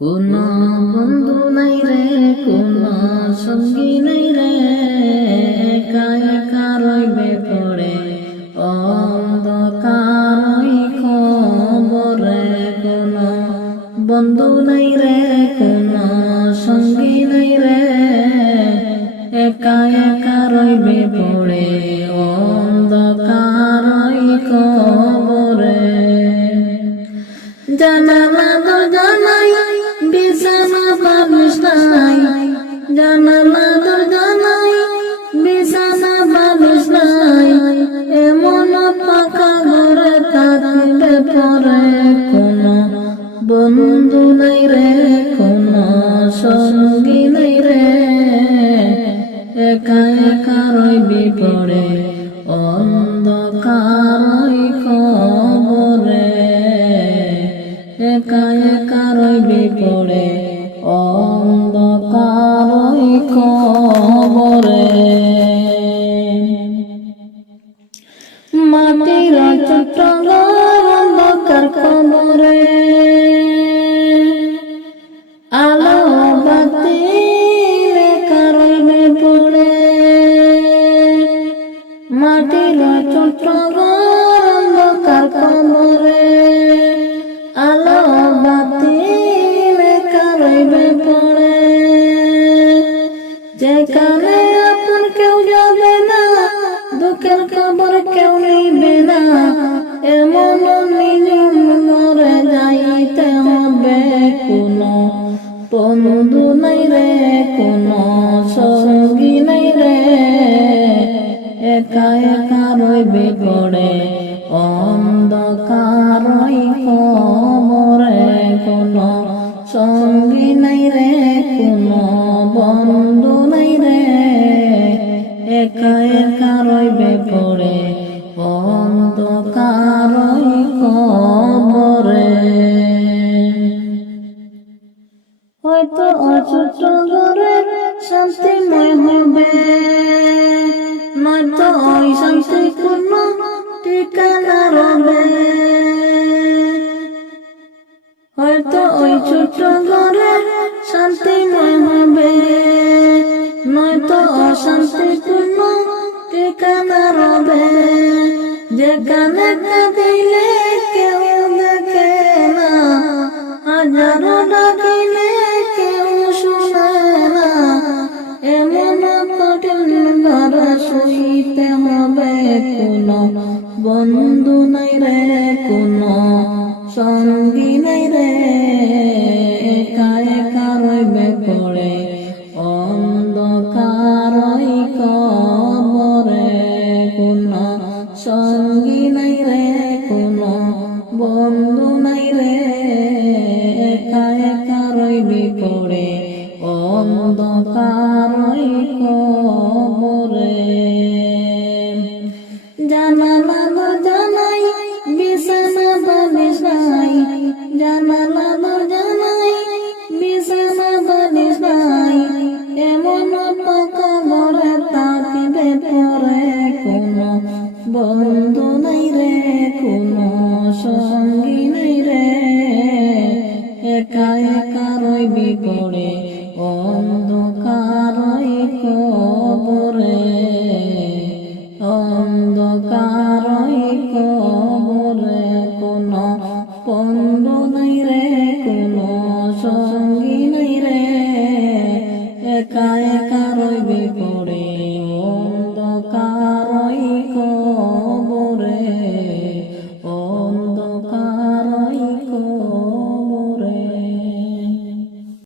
কোন বন্ধু নাই রে, কোন সঙ্গী নাই রে। একা একা রইবে পড়ে, অন্ধকারই খবরে। কোন বন্ধু নাই রে, কোন সঙ্গী নাই রে। একা একা রইবে পড়ে, অন্ধকারই খবরে। জানালা brincando, মাটির ছোট অন্ধকার খবরে আলো বাতি লেখা রইবে পড়ে। যেখানে আপন কেউ যাবে না, দুঃখের খবর কেউ নিবে না। এমন মরে যাইতে হবে কোন। বন্ধু নাই রে সঙ্গী একা একা রইবে পড়ে অন্ধকারই খবরে কোন সঙ্গী নাই রে, কোন বন্ধু নাই রে। একা একা রইবে পড়ে অন্ধকারই খবরে হয়তো অছোট ঘরে শান্তিময় হবে। নয়তো ওই শান্তি পূর্ণ ঠিকানা রবে। হয়তো ওই ছোট ঘরে শান্তিময় হবে। নয়তো অশান্তিপূর্ণ ঠিকানা রবে। যেখানে কাঁদিলে কেউ দেখে না। হাজারো ডাকিলে সঙ্গী নাই রে একা একা রইবে পড়ে, অন্ধকারই কবরে। কোন সঙ্গী নাই রে কোন বন্ধু নাই রে একা একা রইবি পড়ে কবরে। একা একা রইবি পড়ে অন্ধকারই কবরে। অন্ধকারই কবরে কোন বন্ধু নাই রে কোন সঙ্গী